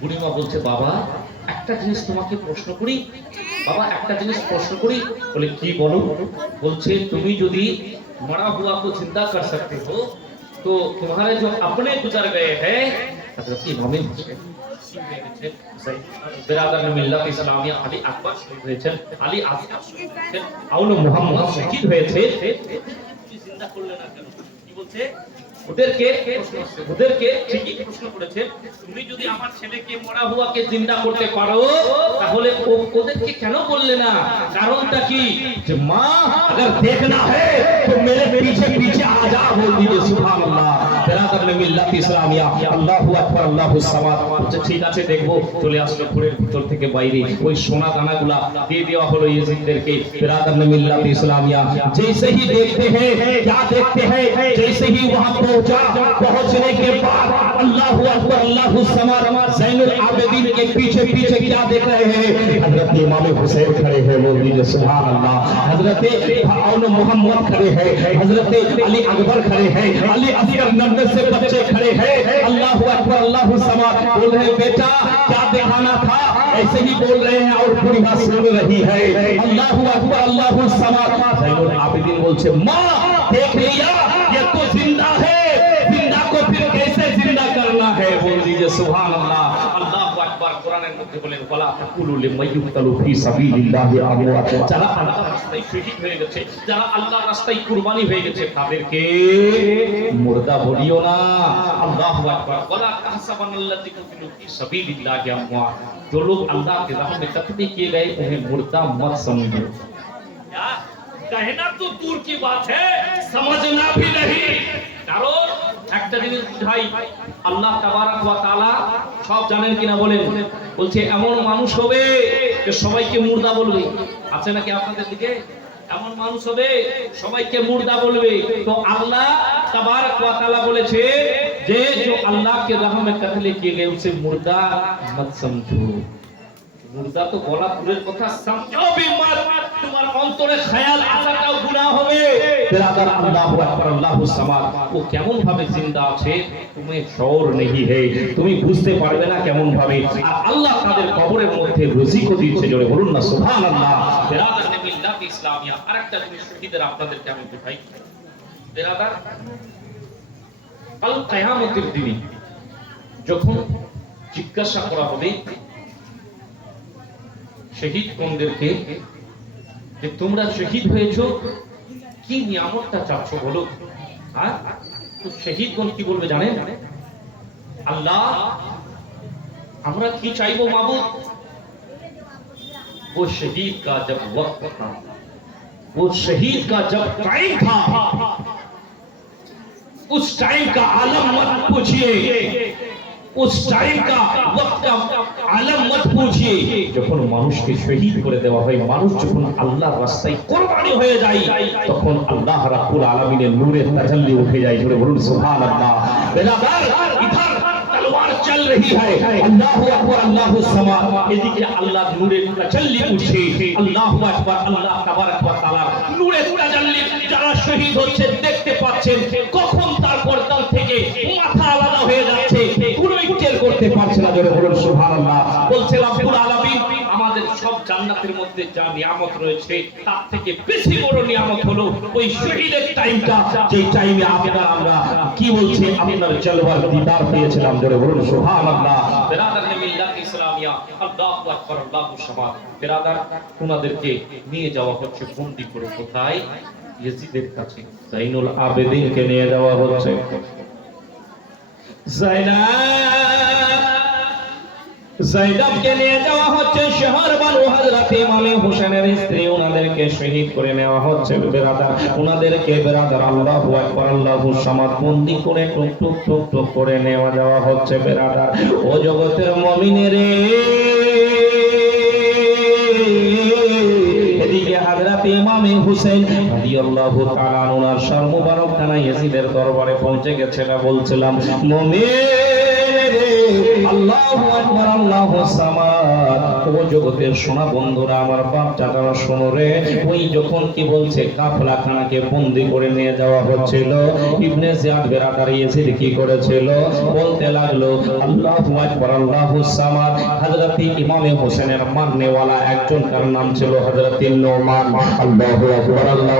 বুড়িমা বলছে, বাবা একটা জিনিস তোমাকে প্রশ্ন করি, বাবা একটা জিনিস প্রশ্ন করি। বলে, কি বলো? বলছে, তুমি যদি मरा हुआ को जिंदा कर सकते हो तो तुम्हारे जो अपने गुजर गए हैं हजरत इमाम हुसैन बिरादर मिल्लत इस्लामिया আলী আকবর শহীদ হয়েছেন, আলী আসগার শহীদ হয়েছেন, আউল মুহাম্মদ শহীদ হয়েছে, জিন্দা করলে না কেন? কি বলছে? ওদেরকে ঠিকই প্রশ্ন করেছে, তুমি যদি আমার ছেলেকে মরা হুয়াকে জিন্দা করতে পারো তাহলে ওদেরকে কেন বললে না? কারণটা কি? যে মা अगर देखना है तो मेरे पीछे पीछे आ जा, बोल दीजिए सुभान अल्लाह। बिरादर ने मिल्लत इस्लामिया আল্লাহু আকবার আল্লাহু সামাদ। আচ্ছা ঠিক আছে দেখবো। চলে আসলো ঘরের ভিতর থেকে বাইরে, ওই সোনা দানাগুলা দিয়ে দেওয়া হলো ইয়েজিদদেরকে। बिरादर ने मिल्लत इस्लामिया जैसे ही देखते हैं, क्या देखते हैं, जैसे ही वहां पहुंचने के बाद अल्लाहु अकबर अल्लाहु समाद, ज़ैनुल आबिदीन के पीछे पीछे क्या देख रहे हैं? हजरत इमाम हुसैन खड़े हैं, बोल दीजिए सुभान अल्लाह। हजरत आउल मुहम्मद खड़े हैं, हजरत अली अकबर खड़े हैं, अली असगर नन्हे से बच्चे खड़े हैं। अल्लाहु अकबर अल्लाहु समाद। बोल रहे बेटा क्या दिखाना था? ऐसे ही बोल रहे हैं और पूरी बात सुन रही है। अल्लाहु अकबर अल्लाहु समाद। ज़ैनुल आबिदीन बोलছে, माँ देख लिया, ये तो जिंदा है, जिंदा को फिर कैसे जिंदा करना है? बोल दीजिए सुभान अल्लाह। अल्लाहु अकबर। কোরআনের মধ্যে বলেন, ওয়ালা তাকুলু লিমাইয়ুকতালু ফি সাবিলিল্লাহি আমওয়াত। যারা আল্লাহর রাস্তায় শহীদ হয়ে গেছে, যারা আল্লাহর রাস্তায় কুরবানি হয়ে গেছে, তাদেরকে মুর্দা বলিও না। আল্লাহু আকবার। ওয়ালা তাহসাবানাল্লাযী কুতিলু ফি সাবিলিল্লাহি আমওয়াত। जो लोग अल्लाह के राह में कत्ल किए गए उन्हें मुर्दा मत समझो। कहना तो दूर की बात है, समझना भी नहीं। কারণ একটা জিনিস ভাই, আল্লাহ তাবারক ওয়া তাআলা সব জানেন কিনা বলেন? বলছে এমন মানুষ হবে যে সবাইকে মুর্দা বলবে। আছে নাকি আপনাদের দিকে? এমন মানুষ হবে সবাইকে মুর্দা বলবে। তো আল্লাহ তাবারক ওয়া তাআলা বলেছে যে जो अल्लाह के राह में कत्ल किए गए उसे मुर्दा मत समझो। মুর্দা তো বলা দূরের কথা, समझो भी मत। তোমার অন্তরে খেয়াল আসাটাও গুনাহ হবে। बिरादर আল্লাহু আকবার আল্লাহু সামাদ। ও কেমন ভাবে জিন্দা আছে তুমি শওর নেহি হে, তুমি বুঝতে পারবে না কেমন ভাবে। আর আল্লাহ তাদের কবরের মধ্যে রিজিকও দিচ্ছে, জোরে বলুন না সুবহানাল্লাহ। बिरादर ने मिल्लत इस्लामिया। আরেকটা জিনিস শহীদের আপনাদেরকে আমি দেখাই। बिरादर কাল কিয়ামতের দিনে যখন জিজ্ঞাসা করা হবে শহীদ কোনদেরকে যে তোমরা শহীদ হয়েছো, কি নিয়ামতটা চাচ্ছ বলো? হ্যাঁ, তো শহীদগণ কি বলবে জানেন? আল্লাহ আমরা কি চাইবো মাবুদ? वो शहीद का जब वक्त था, वो शहीद का जब टाइम था, उस टाइम का आलम मत पूछिए, उस टाइम का वक्त का आलम मत पूछिए। যখন মানুষকে শহীদ করে দেওয়া হয়, মানুষ যখন আল্লাহর রাস্তায় কুরবানি হয়ে যায়, তখন আল্লাহ রাব্বুল আলামিনের নূরের তাজাল্লি উঠে যায়, জোরে বলুন সুবহানাল্লাহ। बिरादर इधर तलवार चल रही है, अल्लाहु अकबर अल्लाहु समाद। এদিকে আল্লাহর নূরের তাজাল্লি উঠছে, আল্লাহু আকবার আল্লাহ তাবারক ওয়া তাআলা নূরের তাজাল্লি যারা শহীদ হচ্ছে দেখতে পাচ্ছেন। কখন তার পর্দাল থেকে মাথা আলাদা হয়ে যাচ্ছে, করতে পারছে না, জোরে বলুন সুবহানাল্লাহ। বলছে রব্বুল আলামিন আমাদের সব জান্নাতের মধ্যে যা নিয়ামত রয়েছে তার থেকে বেশি বড় নিয়ামত হলো ওই শহীদের টাইমটা, যে টাইমে আপনারা আমরা কি বলছি আপনার জলওয়ার দিদার পেয়েছিলাম, জোরে বলুন সুবহানাল্লাহ। বিরাদর নে মিল্লাত ইসলামিয়া আল্লাহু আকবার আল্লাহু সামাদ। বিরাদর ওনাদেরকে নিয়ে যাওয়া হচ্ছে বন্দী করে কোথায়? ইয়েজিদের কাছে। জাইনুল আবেদিনকে নিয়ে যাওয়া হচ্ছে। জাইনাবকে নিয়ে যাওয়া হচ্ছে শহর বানু হযরত ইমাম হোসেনের স্ত্রী, ওনাদেরকে শহীদ করে নেওয়া হচ্ছে। বিরাদর ওনাদেরকে বিরাদর আল্লাহু আকবার আল্লাহু সামাদ বন্দী করে টুক টুক টুক টুক করে নেওয়া যাওয়া হচ্ছে। বিরাদর ও জগতের মুমিনেরে, এদিকে হযরত ইমাম হুসাইন রাদিয়াল্লাহু তাআলা ওনার সর মুবারক খানা ইয়াজিদের দরবারে পৌঁছে গেছে। বলছিলাম মুমিন আল্লাহু আকবার আল্লাহু সামাদ। ও জগতের সোনা বন্ধুরা, আমার বাপ চাচারা শোনো রে, ওই যখন কি বলছে কাফলা খানাকে বন্দি করে নিয়ে যাওয়া হচ্ছিল, ইবনে জিয়াদ বেরাদার ইয়াজিদ কি করেছিল, বলতে লাগলো আল্লাহু আকবার আল্লাহু সামাদ। হযরত ইমামে হোসেনের মাননেওয়ালা একজন, তার নাম ছিল হযরত নোমান। আল্লাহু আকবার আল্লাহু